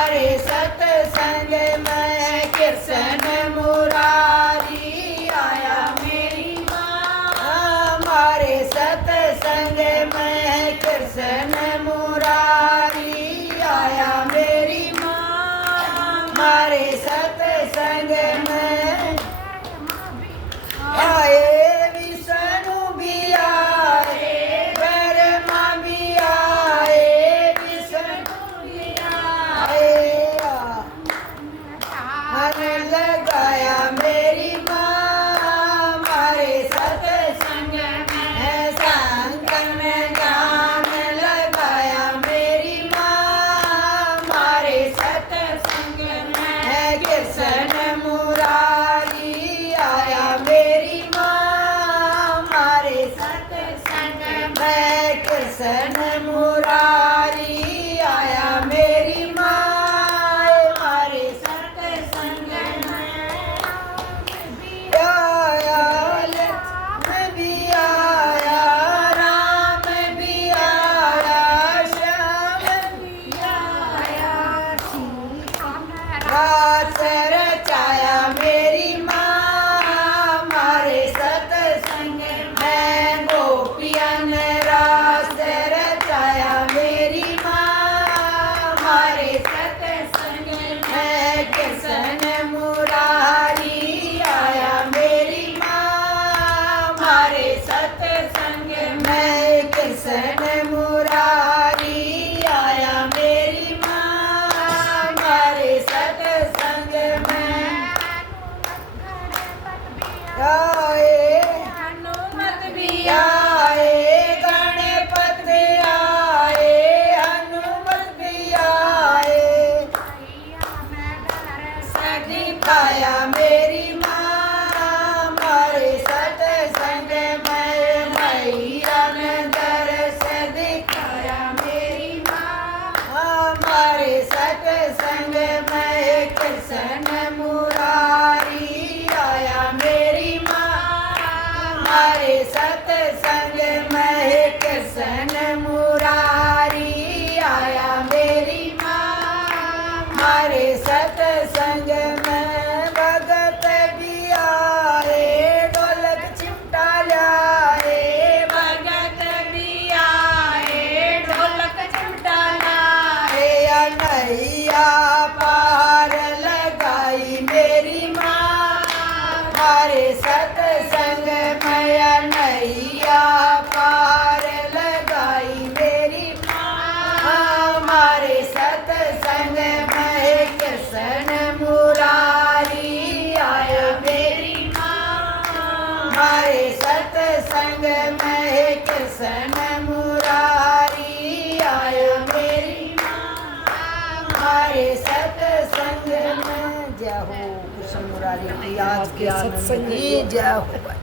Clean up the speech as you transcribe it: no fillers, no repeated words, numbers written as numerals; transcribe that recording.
मारे सत्संग में कृष्ण मुरारी आया मेरी माँ। मारे सत्संग में कृष्ण मुरारी आया मेरी माँ। मारे सत्संग में आए विष्णु भी आए, ब्रह्मा भी आए, विष्णु भी आए। मन लगाया मेरी माँ। मारे सत्संग में संगम ज्ञान लगाया मेरी माँ। मारे सत्संग में कृष्ण मुरारी आया मेरी माँ। मारे सत्संग में कृष्ण मुरारी आया मेरी माँ। मारे सत्संग में आया लक्ष्मण भी आया, राम भी आया, श्याम भी आया। रास रचाया मेरी माँ। मारे सत्संग में गोपियन रास रचाया मेरी माँ। मारे सत्संग में कृष्ण मुरारी आया मेरी माँ। मारे सत्संग में कृष्ण मुरारी आया मेरी माँ। मारे सत्संग में आए हनुमत भी आए, गणपत आए, हनुमत भी आए। सदी पाया मेरी माँ। मारे सत्संग में मैया ने दर्श दिखाया मेरी माँ। मारे सत्संग में कृष्ण मुरारी आया मेरी माँ। मारे सत्संग में कृष्ण मुरारी आया मेरी माँ। मारे सत्संग में भगत भी आए, ढोलक चिमटा लाए। भगत भी आए, ढोलक चिमटा लाए। नैया पार लगाई मेरी माँ। मारे सत्संग में नैया पार लगाई मेरी माँ। मारे सत्संग में कृष्ण मुरारी आया मेरी माँ। मारे सत्संग में कृष्ण मुरारी आया मेरी माँ। मारे सत्संग में जय हो कृष्ण मुरारी की आज के सत्संग की जय हो।